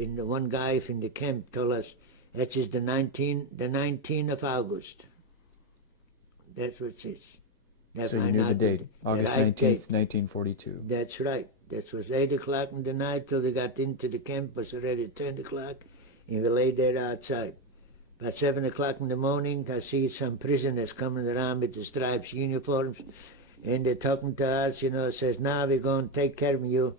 in the one guy in the camp told us that is the 19th of August. That's what it says. So you knew the date, August 19th, 1942. That's right. That was 8 o'clock in the night till they got into the camp. It was already 10 o'clock, and we lay there outside. About 7 o'clock in the morning, I see some prisoners coming around with the stripes uniforms, and they're talking to us, says, now we're going to take care of you.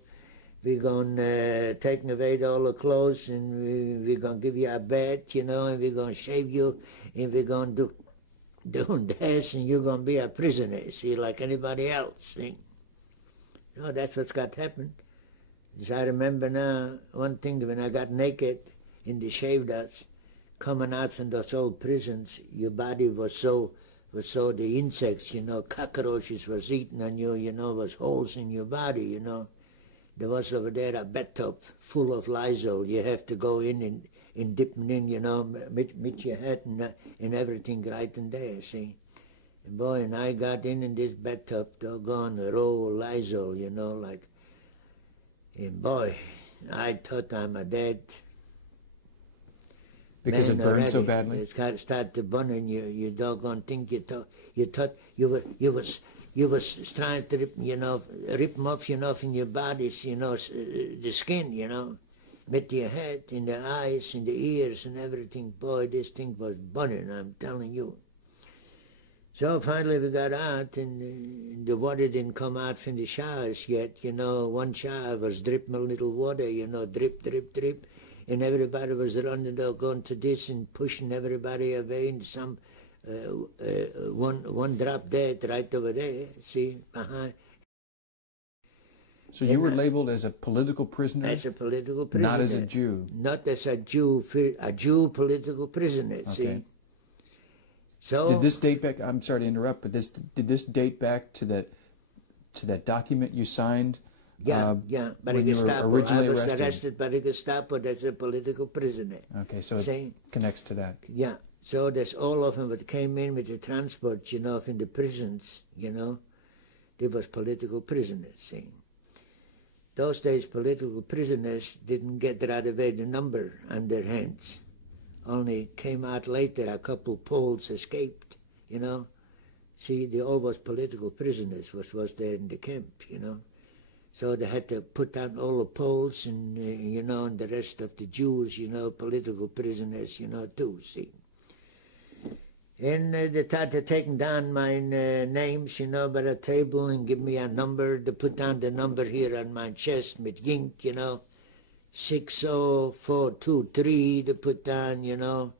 We're going to take away all the clothes, and we're going to give you a bath, and we're going to shave you, and we're going to do this, and you're going to be a prisoner, see, like anybody else, see. That's what's got happened. As I remember now, one thing, when I got naked and they shaved us, coming out from those old prisons, your body was so the insects, cockroaches was eating on you, was holes in your body, There was over there a bathtub full of Lysol. You have to go in and dip in, meet your head and everything right in there, see. And boy, and I got in this bathtub, doggone raw Lysol, like, and boy, I thought I'm a dead. Because it burned so badly? It started to burn, and you doggone think you thought you was trying to rip them off, from your bodies, the skin, with your head, in the eyes, in the ears, and everything. Boy, this thing was burning, I'm telling you. So finally we got out, and the water didn't come out from the showers yet. One shower was dripping a little water, drip, drip, drip. And everybody was running, going to this and pushing everybody away, and some one drop dead right over there, see, behind. So you were labeled as a political prisoner? As a political prisoner. Not as a Jew? Not as a Jew political prisoner, okay. See. So did this date back, I'm sorry to interrupt, but did this date back to that document you signed? Yeah, but when you were originally arrested by the Gestapo as a political prisoner. Okay, so it connects to that. Yeah, so there's all of them that came in with the transport, from the prisons, they was political prisoners, see. Those days, political prisoners didn't get right away the number on their hands. Only came out later, a couple Poles escaped, See, they all was political prisoners, was there in the camp, So they had to put down all the Poles and, and the rest of the Jews, political prisoners, too, see. And they started taking down my names, by the table and give me a number. They put down the number here on my chest with ink, 60423. They put down,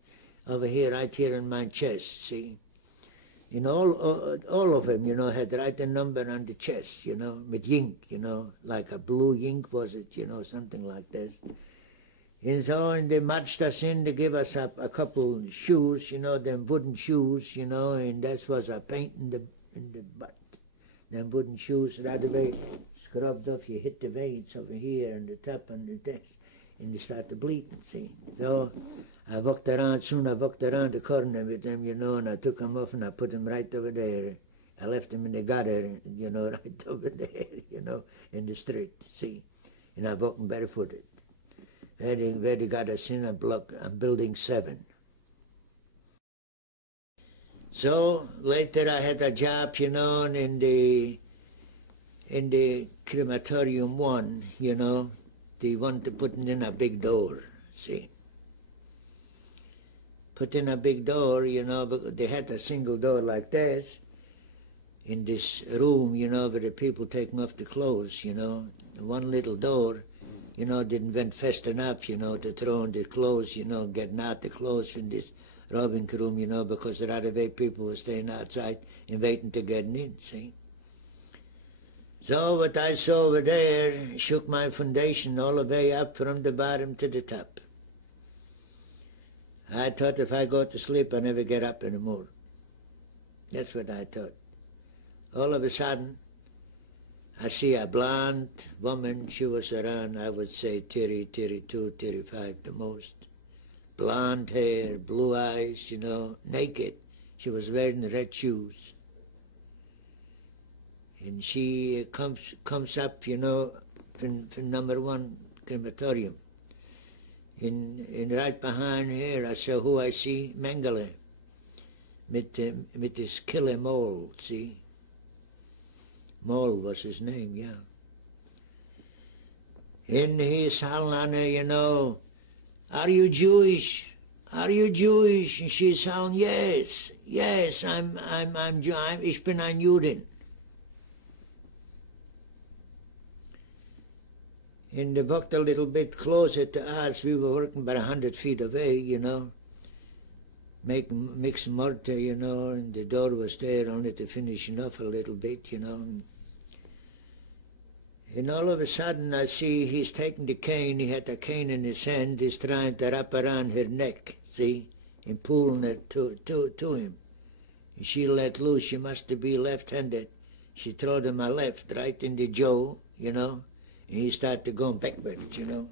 over here, right here on my chest, see. All of them, had right a number on the chest, with ink, like a blue ink was it, something like this. And they marched us in, they gave us a couple shoes, them wooden shoes, and that was a paint in the butt. Them wooden shoes, right away, scrubbed off, you hit the veins over here and the top and the desk, and you start to bleed, see. So I walked around the corner with them, and I took them off and I put them right over there. I left them in the gutter, right over there, in the street, see. And I walked them barefooted. Where they got us in a block, on building 7. So later I had a job, in the crematorium 1, they wanted to put in a big door, see. Put in a big door, because they had a single door like this in this room, where the people taking off the clothes, one little door, didn't went fast enough, to throw in the clothes, getting out the clothes in this robbing room, because right away people were staying outside and waiting to get in, see. So what I saw over there shook my foundation all the way up from the bottom to the top. I thought if I go to sleep, I never get up anymore. That's what I thought. All of a sudden, I see a blonde woman. She was around, I would say, 30, 32, 35 the most. Blonde hair, blue eyes, naked. She was wearing red shoes. And she comes up, from number 1 crematorium. in right behind here, I saw who I see, Mengele, mit this killer Mole, see? Mole was his name, yeah. And he's hollering, you know, are you Jewish? Are you Jewish? And she's hollering, yes, yes, ich bin ein Juden. And they walked a little bit closer to us. We were working about 100 feet away, you know, mix mortar, you know, and the door was there only to finish off a little bit, you know. And all of a sudden I see he's taking the cane. He had the cane in his hand. He's trying to wrap around her neck, see, and pulling it to him. And she let loose. She must be left-handed. She threw him a left right in the jaw, you know. And he started going backwards, you know.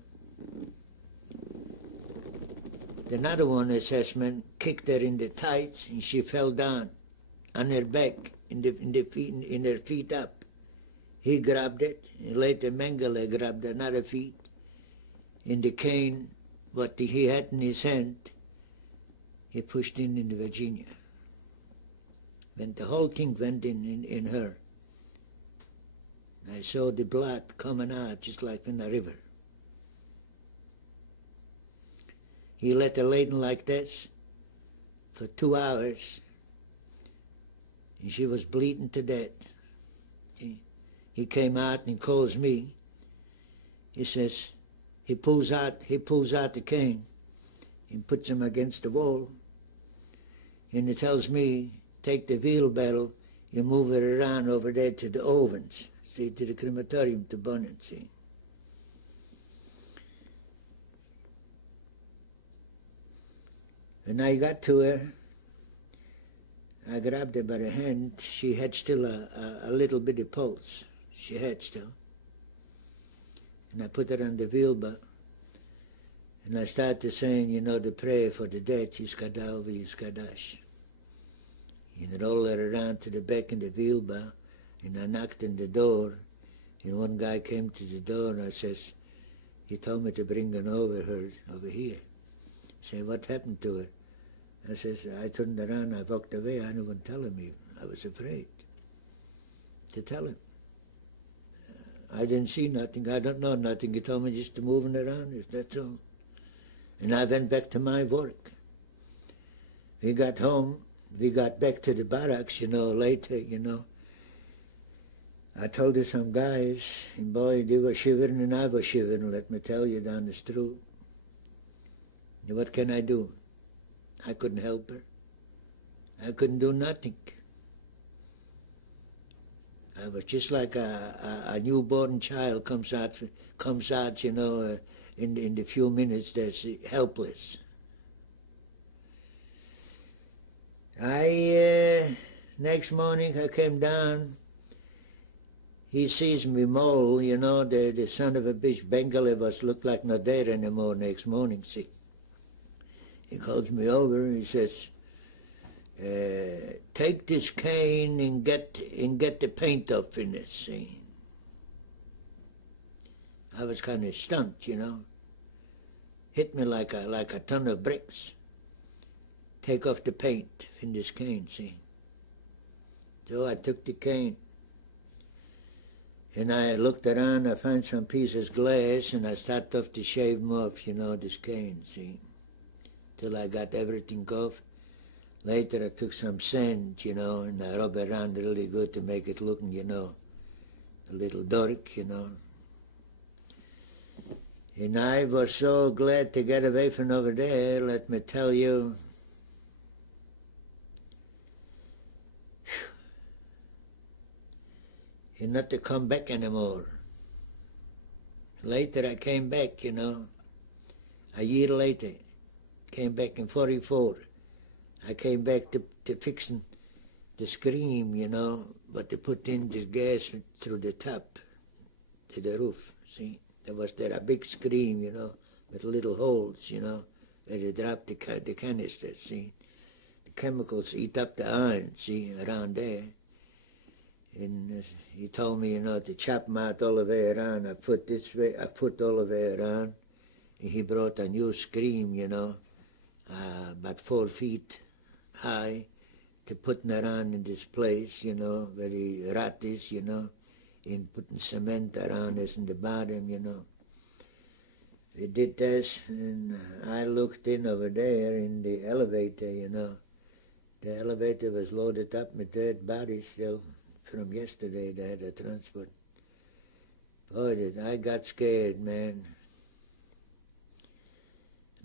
Another one assessment kicked her in the tights, and she fell down on her back, in her feet up. He grabbed it, and later Mengele grabbed another feet. In the cane, what he had in his hand, he pushed in the Virginia. When the whole thing went in her. I saw the blood coming out just like in a river. He let her lay like this for 2 hours, and she was bleeding to death. He came out and calls me. He says, he pulls out the cane and puts him against the wall, and he tells me, take the wheelbarrow, you move it around over there to the ovens. See, to the crematorium to burn it, see. When I got to her, I grabbed her by the hand. She had still a little bit of pulse. She had still. And I put her on the wheelbarrow. And I started saying, you know, the prayer for the dead, Yiskadav Yiskadash. And roll her around to the back in the wheelbarrow. And I knocked on the door, and one guy came to the door, and I says, he told me to bring her over here. He said, what happened to her? I says, I turned around, I walked away, I didn't even tell him even. I was afraid to tell him. I didn't see nothing, I don't know nothing. He told me just to move her around, that's all. And I went back to my work. We got home, we got back to the barracks, you know, later, you know. I told her some guys, and boy, they were shivering and I was shivering, let me tell you, down the street. What can I do? I couldn't help her. I couldn't do nothing. I was just like a newborn child comes out, you know, in the few minutes that's helpless. Next morning I came down. He sees me Mole, you know, the son of a bitch, Bengali was looked like not there anymore next morning, see. He calls me over and he says, take this cane and get the paint off in it, see. I was kind of stunned, you know. Hit me like a ton of bricks. Take off the paint in this cane, see. So I took the cane. And I looked around, I found some pieces of glass, and I started off to shave them off, you know, this cane, see, till I got everything off. Later I took some sand, you know, and I rubbed it around really good to make it look, you know, a little dark, you know. And I was so glad to get away from over there, let me tell you. And not to come back anymore. Later I came back, you know, a year later, came back in 44. I came back to fixing the screen, you know, but they put in the gas through the top to the roof, see. There was a big screen, you know, with little holes, you know, where they dropped the canister, see. The chemicals eat up the iron, see, around there. And he told me, you know, to chop them out all the way around. I put this way, I put all the way around, He brought a new screen, about 4 feet high, to putting around in this place, where the rat is, in putting cement around us in the bottom, We did this, and I looked in over there in the elevator, The elevator was loaded up with dead bodies still from yesterday. They had a transport. Boy, did I got scared, man.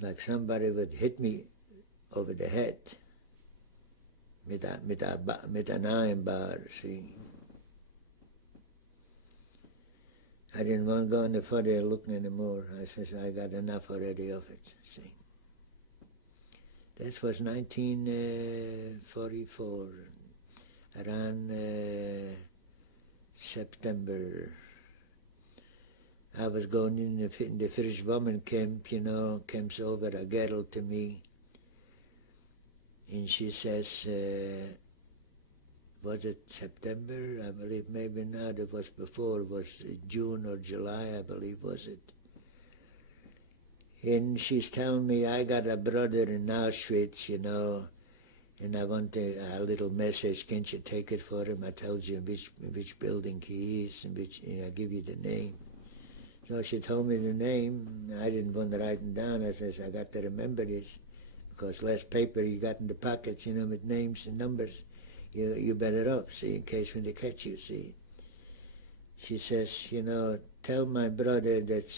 Like somebody would hit me over the head with an iron bar, see. I didn't want to go any further looking anymore. I says, I got enough already of it, see. That was 1944, around September. I was going in the first woman camp, comes over a girl to me, and she says, was it September? I believe maybe not. It was before. It was June or July, I believe, was it? And she's telling me, I got a brother in Auschwitz, and I want a little message. Can't you take it for him? I tells you which building he is, and I give you the name. So she told me the name. I didn't want to write it down. I says, I got to remember this, because less paper you got in the pockets, with names and numbers, you better up, see, in case when they catch you, see. She says, tell my brother that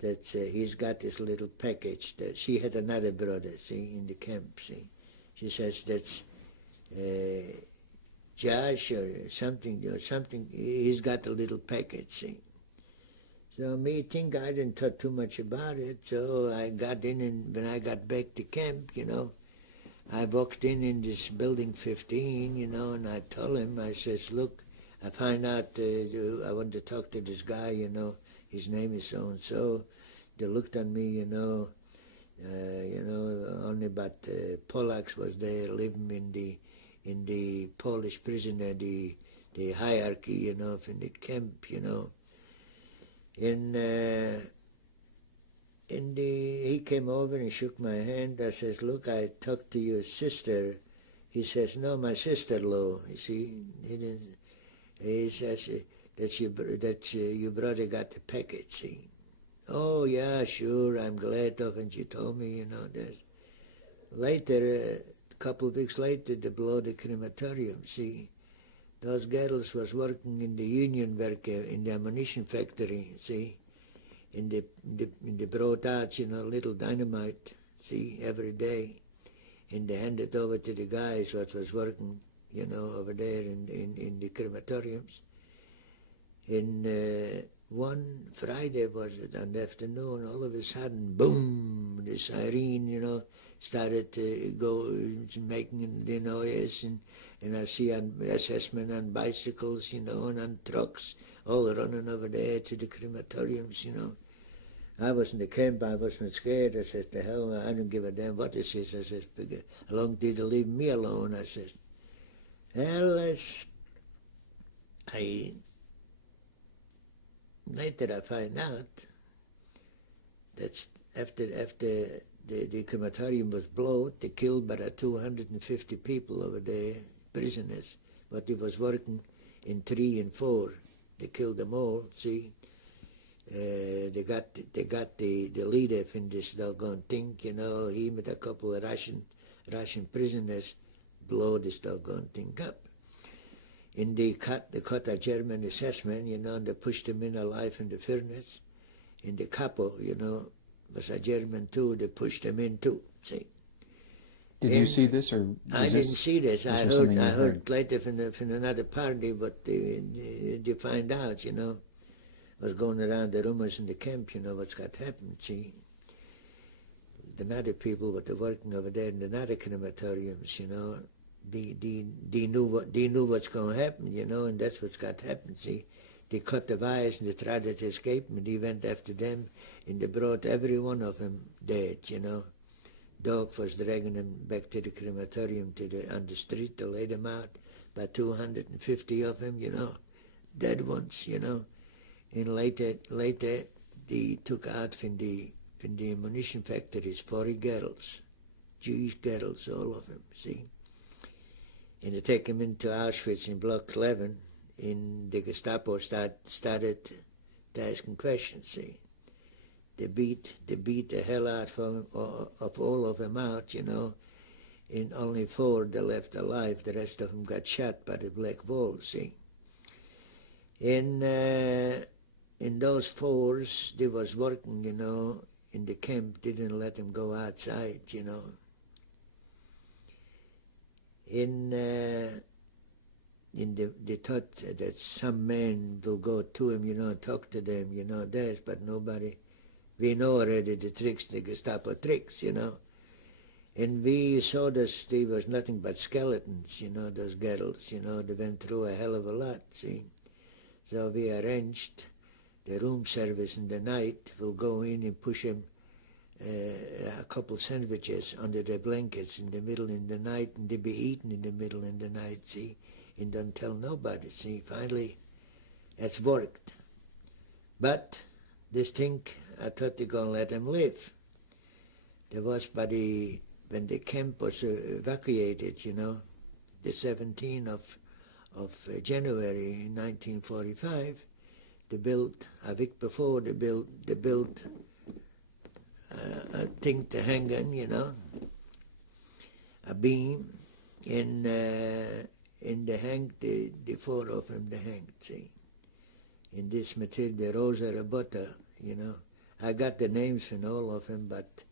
he's got this little package. That she had another brother, see, in the camp, see. She says that's Josh or something, something. He's got a little package, see. So me think I didn't talk too much about it. So I got in, and when I got back to camp, I walked in this building 15, and I told him, I says, look, I find out I want to talk to this guy, his name is so-and-so. They looked at me, only about Polacks was there living in the Polish prisoner, the hierarchy, in the camp, he came over and shook my hand. I says, look, I talked to your sister. He says, no, my sister-in-law. You see, he says that your brother got the package, see. Oh, yeah, sure, I'm glad of it. And she told me, that. Later, a couple of weeks later, they blow the crematorium, see. Those girls was working in the union worker, in the ammunition factory, see. And they brought out, little dynamite, see, every day. And they handed over to the guys what was working, over there in the crematoriums. And one Friday was it, on the afternoon, all of a sudden, boom, the siren, started to go, making the noise, and I see assessment on bicycles, and on trucks, all running over there to the crematoriums, I was in the camp, I wasn't scared. I said, the hell, I don't give a damn what this is. I said, how long did they leave me alone? I said, well, later I find out that after the crematorium was blown, they killed about 250 people over there, prisoners, but they was working in 3 and 4. They killed them all, see. They got the leader from this doggone thing, he with a couple of Russian prisoners blow this doggone thing up. And they cut a German assessment, and they pushed him in alive in the furnace. And the capo, was a German too, they pushed him in too, see. Did you see this, or I didn't see this. I heard later from another party, but they find out, was going around the rumors in the camp, what's got happened, see. The other people that were working over there in the other crematoriums, they knew what's going to happen, and that's what's got happened, see. They cut the wires and they tried to escape, and they went after them, and they brought every one of them dead, Dog was dragging them back to the crematorium on the street to lay them out, about 250 of them, dead ones, And later, they took out from the ammunition factories 40 girls, Jewish girls, all of them, see. And they take them into Auschwitz in Block 11, and the Gestapo started to ask them questions, see. They beat the hell out of all of them out, you know, and only 4 they left alive. The rest of them got shot by the Black Wall, see. And in those 4s, they was working, you know, in the camp, didn't let them go outside, you know. They thought that some man will go to him, you know, talk to them, you know, but nobody. We know already the tricks, the Gestapo tricks, you know. And we saw this, they was nothing but skeletons, you know, those girls, you know, they went through a hell of a lot, see. So we arranged the room service in the night, will go in and push them a couple sandwiches under their blankets in the middle in the night, and they be eaten in the middle in the night, see, and don't tell nobody, see. Finally, it's worked. But this thing, I thought they're going to let them live. There was, when the camp was evacuated, you know, the 17th of January 1945, they built, a week before, they built a thing to hang on, you know, a beam, and they hanged, the 4 of them, they hanged, see. In this Matilda Rosa Rabota, you know. I got the names from all of them, but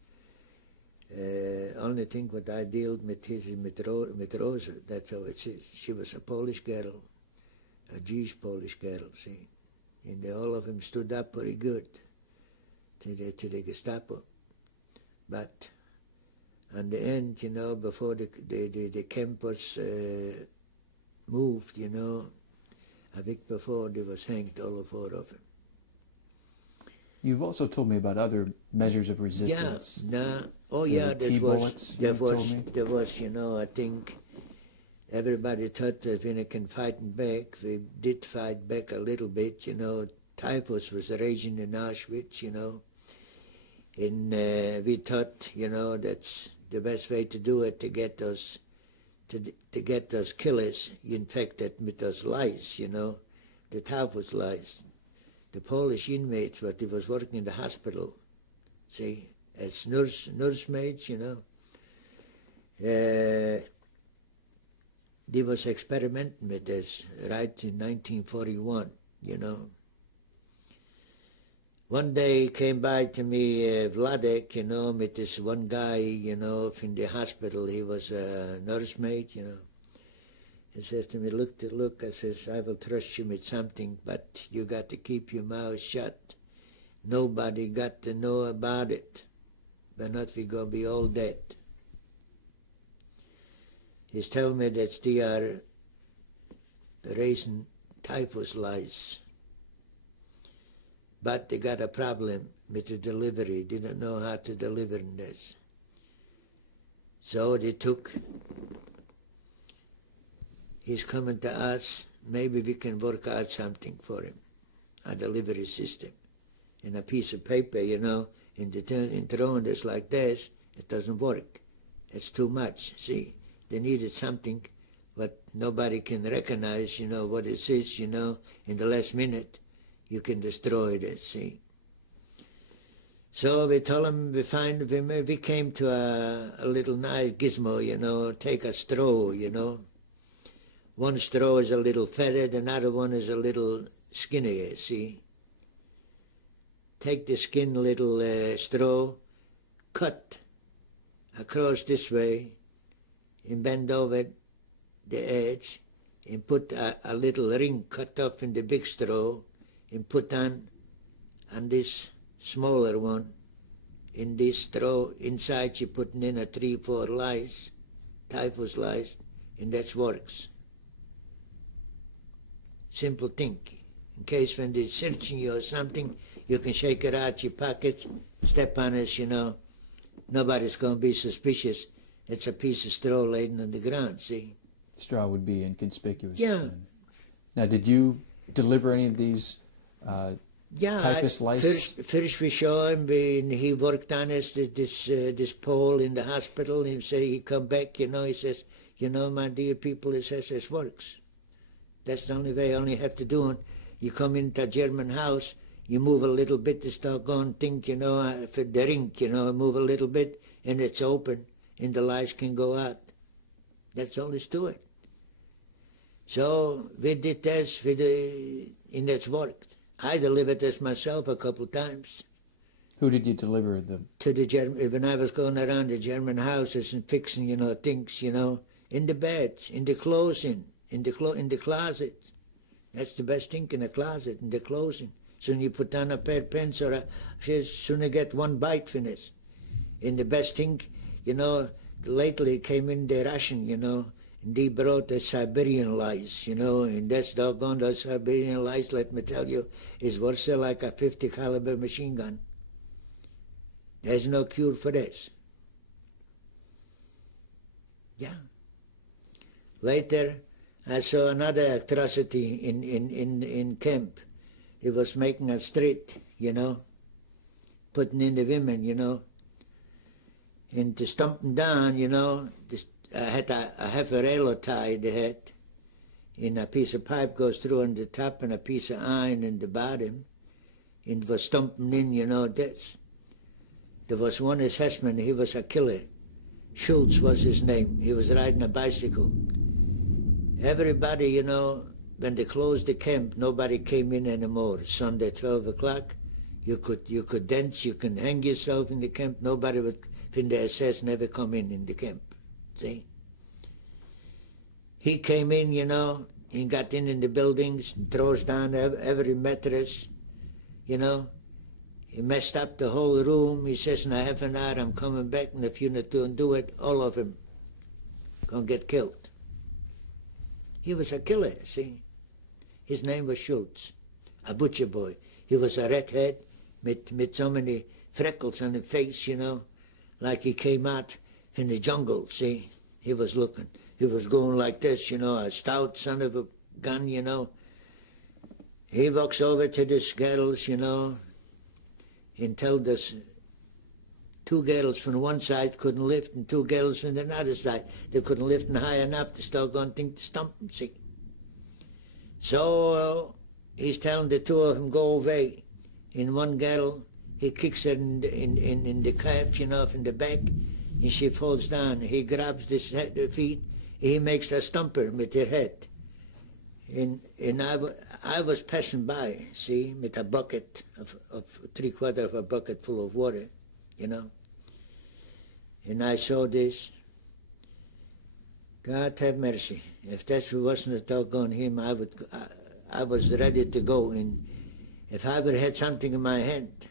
only thing what I deal with is with Rosa, that's how it is. She was a Polish girl, a Jewish Polish girl, see. And all of them stood up pretty good to the Gestapo. But on the end, you know, before the camp was moved, you know, a week before, they was hanged, all 4 of them. You've also told me about other measures of resistance. Yeah, there was, you know, I think everybody thought that when they can fight back, we did fight back a little bit, you know. Typhus was raging in Auschwitz, you know. And we thought, you know, that's the best way to do it, to get those killers infected with those lice, you know, the typhus lice. The Polish inmates, what they was working in the hospital, see, as nursemaids, you know, they was experimenting with this right in 1941, you know. One day came by to me Vladek, you know, with this one guy, you know, from the hospital. He was a nursemaid, you know. He says to me, look, I says, I will trust you with something, but you got to keep your mouth shut. Nobody got to know about it. But not we going to be all dead. He's telling me that they are raising typhus lice. But they got a problem with the delivery. They don't know how to deliver this. So they took, he's coming to us, maybe we can work out something for him, a delivery system. In a piece of paper, you know, in throwing this like this, it doesn't work. It's too much, see. They needed something what nobody can recognize, you know, what it is, you know, in the last minute. You can destroy it, see. So we told him, we came to a little nice gizmo, you know, take a straw, you know. One straw is a little fatter, another one is a little skinnier, see. Take the skin little straw, cut across this way, and bend over the edge, and put a little ring cut off in the big straw, and put on this smaller one. In this straw, inside you put in a 3-4 lice, typhus lice, and that works. Simple thing. In case when they're searching you or something, you can shake it out your pocket, step on it, you know. Nobody's going to be suspicious. It's a piece of straw laid on the ground, see? Straw would be inconspicuous. Yeah. Now, did you deliver any of these Yeah, typhus lice? First we show him when he worked on this pole in the hospital. He say he come back, you know, he says, you know, my dear people, he says, this works. That's the only way. Only have to do it. You come into a German house, you move a little bit, this doggone thing, you know, for the rink, you know, move a little bit, and it's open, and the lice can go out. That's all there's to it. So we did this, and it's worked. I delivered this myself a couple times. Who did you deliver them? To the German, when I was going around the German houses and fixing, you know, things, you know, in the beds, in the clothing, in the closet. That's the best thing, in the closet, in the clothing. Soon you put on a pair of pants or soon you get one bite from it. And the best thing, you know, lately came in the Russian, you know, and they brought the Siberian lice, you know, and that's doggone those Siberian lice, let me tell you, is worse like a 50 caliber machine gun. There's no cure for this. Yeah. Later, I saw another atrocity in camp. It was making a street, you know, putting in the women, you know, and to stump them down, you know, I had a half a railroad tie they had, and a piece of pipe goes through on the top and a piece of iron in the bottom, and was stumping in, you know, this. There was one assessment, he was a killer. Schultz was his name. He was riding a bicycle. Everybody, you know, when they closed the camp, nobody came in anymore. Sunday, 12 o'clock, you could dance, you can hang yourself in the camp. Nobody would, from the SS, never come in the camp. See? He came in, you know, he got in the buildings and throws down every mattress, you know. He messed up the whole room. He says, in a half an hour, I'm coming back, and if you don't do it, all of them gonna get killed. He was a killer, see. His name was Schultz, a butcher boy. He was a redhead with so many freckles on the face, you know, like he came out from the jungle, see. He was looking. He was going like this, you know, a stout son of a gun, you know. He walks over to the girls, you know, and tells us two girls from one side couldn't lift and two girls from the other side. They couldn't lift them high enough to still go and think to stump them, see. So he's telling the two of them go away. And one girl, he kicks her in the calf, you know, from the back, and she falls down. He grabs the feet, he makes a stumper with her head. And I was passing by, see, with a bucket of 3/4 of a bucket full of water, you know. And I saw this. God have mercy. If that wasn't a doggone him, I was ready to go. And if I ever had something in my hand,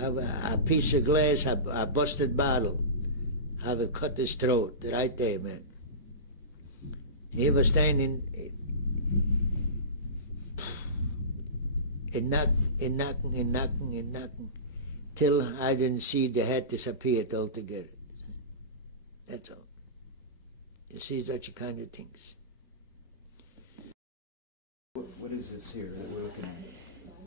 a piece of glass, a busted bottle, I would cut his throat right there, man. He was standing and knocking, till I didn't see the head disappeared altogether. That's all. You see such kind of things. What is this here that we're looking at?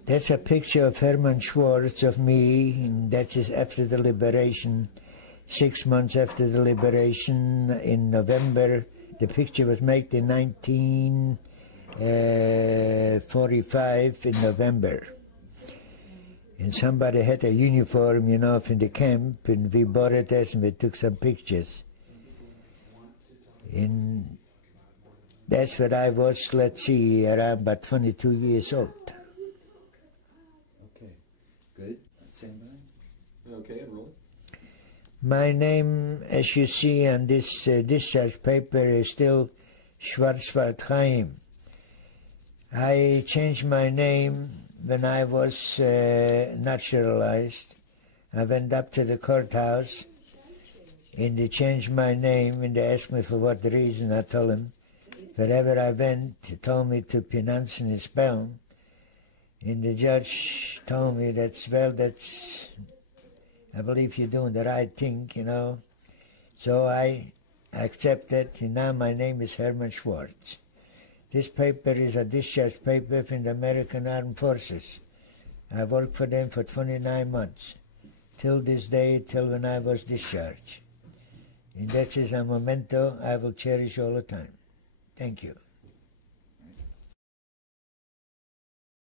That's a picture of Hermann Schwartz, of me, and that is after the liberation, 6 months after the liberation, in November. The picture was made in 1945 in November. And somebody had a uniform, you know, from the camp, and we borrowed this and we took some pictures. And that's what I was, let's see, around about 22 years old. Okay, good. Stand by. Okay, and roll. My name, as you see on this discharge paper, is still Schwarzwald Chaim. I changed my name when I was naturalized. I went up to the courthouse and they changed my name and they asked me for what reason. I told them wherever I went, he told me to pronounce and spell. And the judge told me that's I believe you're doing the right thing, you know. So I accepted, and now my name is Hermann Schwartz. This paper is a discharge paper from the American Armed Forces. I worked for them for 29 months, till this day, till when I was discharged. And that is a memento I will cherish all the time. Thank you.